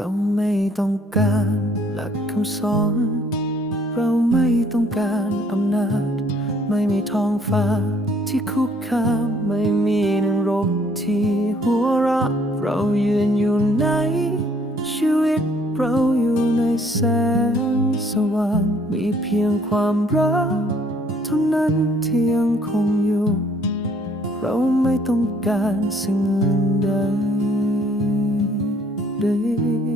ราไม่ต้องการหลักคำสอน เราไม่ต้องการอำนาจ ไม่มีท้องฟ้าที่คุกคามไม่มีนรกที่หัวเราะเรายืนอยู่ในชีวิตเราอยู่ในแสงสว่าง มีเพียงความรักเท่านั้นที่ยังคงอยู่ เราไม่ต้องการสิ่งใดใด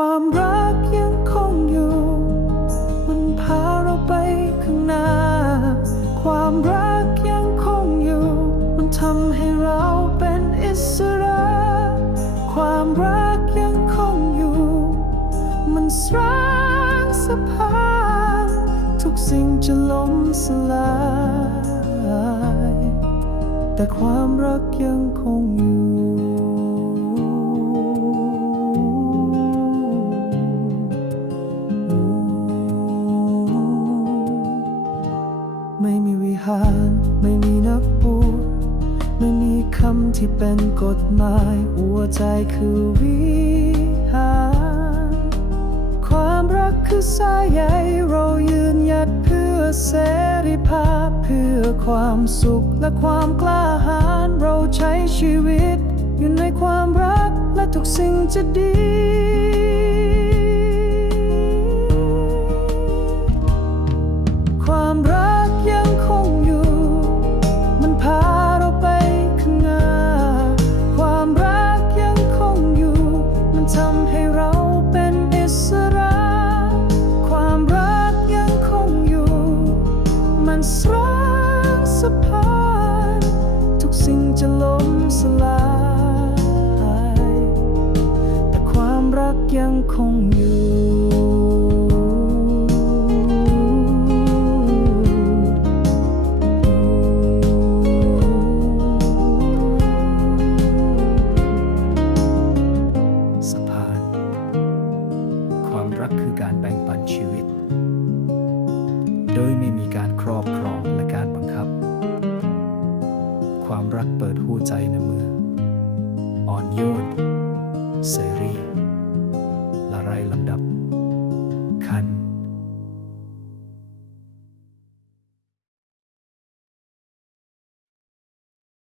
ความรักยังคงอยู่ มันพาเราไปข้างหน้า ความรักยังคงอยู่ มันทำให้เราเป็นอิสระ ความรักยังคงอยู่ มันสร้างสะพานทุกสิ่งจะล้มสลาย แต่ความรักยังคงอยู่ ไม่มีวิหาร ไม่มีนักบวชไม่มีคำที่เป็นกฎหมาย หัวใจคือวิหาร ความรักคือสายใยเรายืนหยัดเพื่อเสรีภาพ เพื่อความสุขและความกล้าหาญเราใช้ชีวิต อยู่ในความรักและทุกสิ่งจะดี มันสร้างสะพาน ทุกสิ่งจะล้มสลาย แต่ความรักยังคงอยู่ สะพาน ความรักคือการแบ่งปันชีวิต โดยไม่มีการ รักเปิดหัวใจในมือ อ่อนโยนเสรี